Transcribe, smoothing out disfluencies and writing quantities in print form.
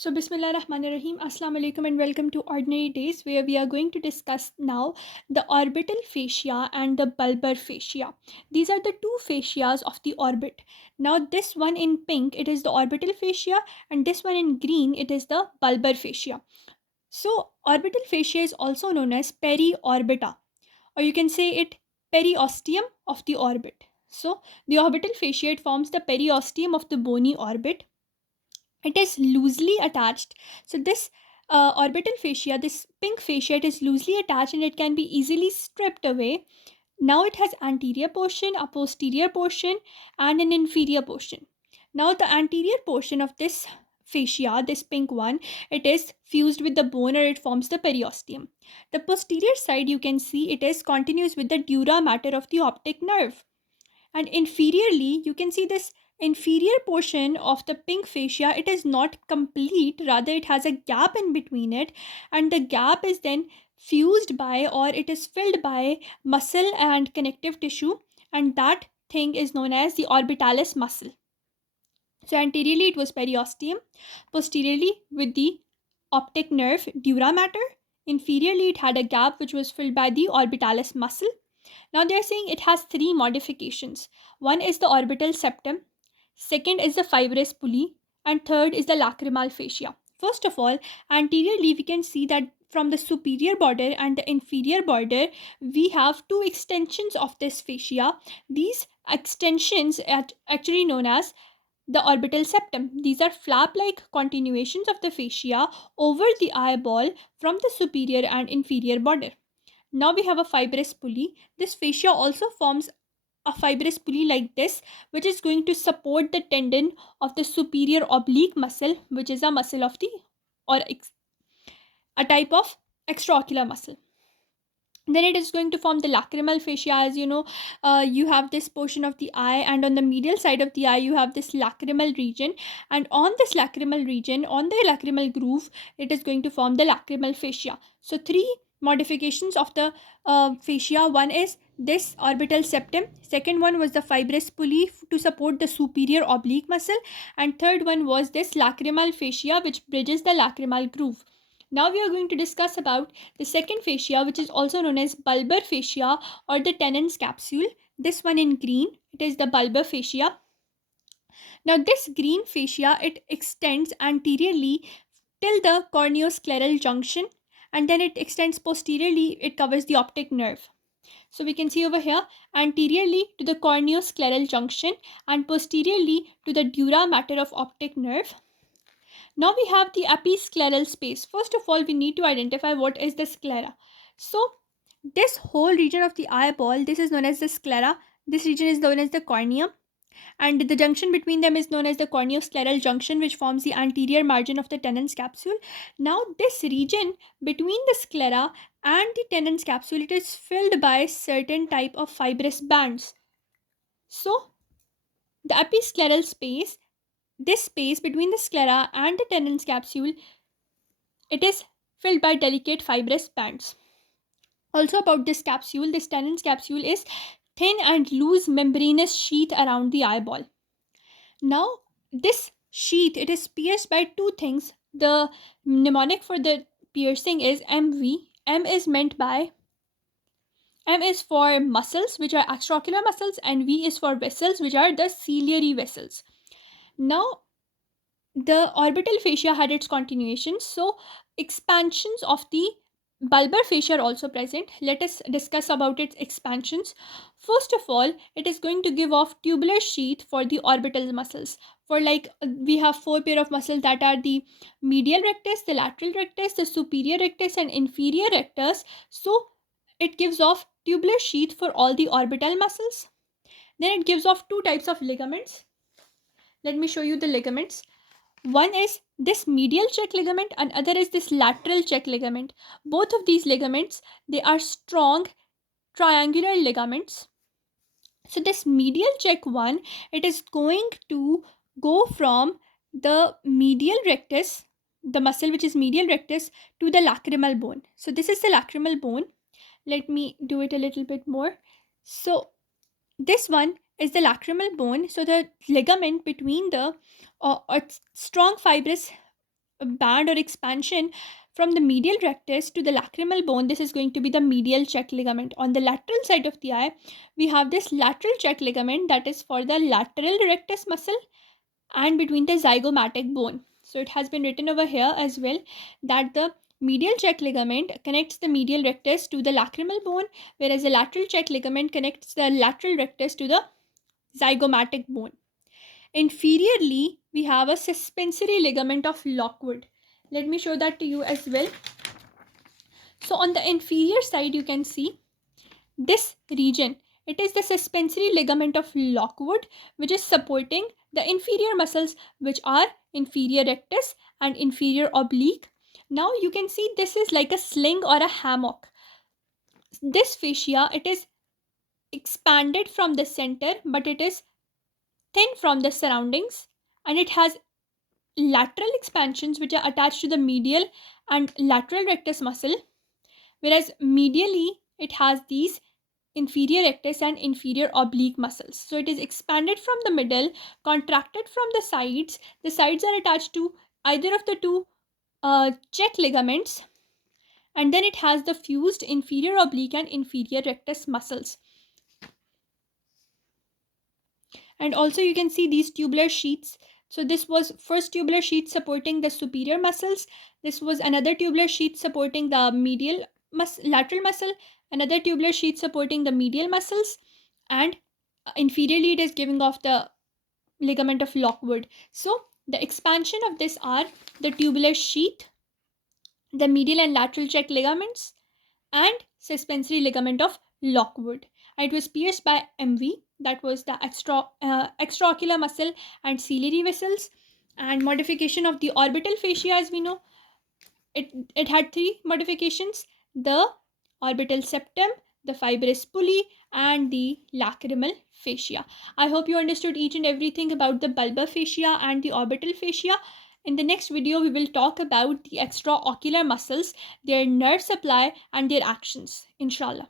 So, Bismillah Rahmanir Rahim, Assalamu alaikum, and welcome to Ordinary Days, where we are going to discuss now the orbital fascia and the bulbar fascia. These are the two fascias of the orbit. Now, this one in pink, it is the orbital fascia, and this one in green, it is the bulbar fascia. So, orbital fascia is also known as periorbita, or you can say it periosteum of the orbit. So, the orbital fascia it forms the periosteum of the bony orbit. It is loosely attached. So this orbital fascia, this pink fascia, it is loosely attached and it can be easily stripped away. Now it has anterior portion, a posterior portion, and an inferior portion. Now the anterior portion of this fascia, this pink one, it is fused with the bone, or it forms the periosteum. The posterior side, you can see it is continuous with the dura mater of the optic nerve. And inferiorly, you can see this inferior portion of the pink fascia, it is not complete, rather it has a gap in between it, and the gap is then fused by, or it is filled by, muscle and connective tissue, and that thing is known as the orbitalis muscle. So anteriorly it was periosteum, posteriorly with the optic nerve dura mater, inferiorly it had a gap which was filled by the orbitalis muscle. Now they are saying it has three modifications. One is the orbital septum, second is the fibrous pulley, and third is the lacrimal fascia. First of all, anteriorly we can see that from the superior border and the inferior border, we have two extensions of this fascia. These extensions are actually known as the orbital septum. These are flap-like continuations of the fascia over the eyeball from the superior and inferior border. Now we have a fibrous pulley. This fascia also forms a fibrous pulley like this, which is going to support the tendon of the superior oblique muscle, which is a muscle of the, or a type of extraocular muscle. Then it is going to form the lacrimal fascia. As you know, you have this portion of the eye, and on the medial side of the eye you have this lacrimal region, and on this lacrimal region, on the lacrimal groove, it is going to form the lacrimal fascia. So three modifications of the fascia. One is this orbital septum, second one was the fibrous pulley to support the superior oblique muscle, and third one was this lacrimal fascia which bridges the lacrimal groove. Now we are going to discuss about the second fascia, which is also known as bulbar fascia or the Tennant's capsule. This one in green, it is the bulbar fascia. Now this green fascia, it extends anteriorly till the corneoscleral junction, and then it extends posteriorly, it covers the optic nerve. So we can see over here, anteriorly to the corneoscleral junction and posteriorly to the dura mater of optic nerve. Now we have the episcleral space. First of all, we need to identify what is the sclera. So this whole region of the eyeball, this is known as the sclera. This region is known as the cornea, and the junction between them is known as the corneoscleral junction, which forms the anterior margin of the Tennant's capsule. Now this region between the sclera and the Tennant's capsule, it is filled by certain type of fibrous bands. So the episcleral space, this space between the sclera and the Tennant's capsule, it is filled by delicate fibrous bands. Also about this capsule, this Tennant's capsule is thin and loose membranous sheath around the eyeball. Now this sheath, it is pierced by two things. The mnemonic for the piercing is MV. M is for muscles, which are extraocular muscles, and V is for vessels, which are the ciliary vessels. Now the orbital fascia had its continuations, so expansions of the bulbar fascia are also present. Let us discuss about its expansions. First of all, it is going to give off tubular sheath for the orbital muscles. For like we have four pair of muscles, that are the medial rectus, the lateral rectus, the superior rectus, and inferior rectus. So it gives off tubular sheath for all the orbital muscles. Then it gives off two types of ligaments. Let me show you the ligaments. One is this medial check ligament and other is this lateral check ligament. Both of these ligaments, they are strong triangular ligaments. So this medial check one, it is going to go from the medial rectus, the muscle which is medial rectus, to the lacrimal bone. So this is the lacrimal bone. Let me do it a little bit more. So this one is the lacrimal bone. So the ligament between the strong fibrous band or expansion from the medial rectus to the lacrimal bone. This is going to be the medial check ligament. On the lateral side of the eye, we have this lateral check ligament that is for the lateral rectus muscle and between the zygomatic bone. So it has been written over here as well that the medial check ligament connects the medial rectus to the lacrimal bone, whereas the lateral check ligament connects the lateral rectus to the zygomatic bone. Inferiorly, we have a suspensory ligament of Lockwood. Let me show that to you as well. So on the inferior side, you can see this region. It is the suspensory ligament of Lockwood, which is supporting the inferior muscles, which are inferior rectus and inferior oblique. Now you can see this is like a sling or a hammock. This fascia, it is expanded from the center, but it is thin from the surroundings, and it has lateral expansions which are attached to the medial and lateral rectus muscle, whereas medially it has these inferior rectus and inferior oblique muscles. So it is expanded from the middle, contracted from the sides. The sides are attached to either of the two check ligaments, and then it has the fused inferior oblique and inferior rectus muscles. And also you can see these tubular sheaths. So this was first tubular sheath supporting the superior muscles. This was another tubular sheath supporting the lateral muscle, another tubular sheath supporting the medial muscles, and inferiorly it is giving off the ligament of Lockwood. So the expansion of this are the tubular sheath, the medial and lateral check ligaments, and suspensory ligament of Lockwood. It was pierced by MV, that was the extraocular muscle and ciliary vessels. And modification of the orbital fascia, as we know, it had three modifications: the orbital septum, the fibrous pulley, and the lacrimal fascia. I hope you understood each and everything about the bulbar fascia and the orbital fascia. In the next video, we will talk about the extraocular muscles, their nerve supply, and their actions. Inshallah.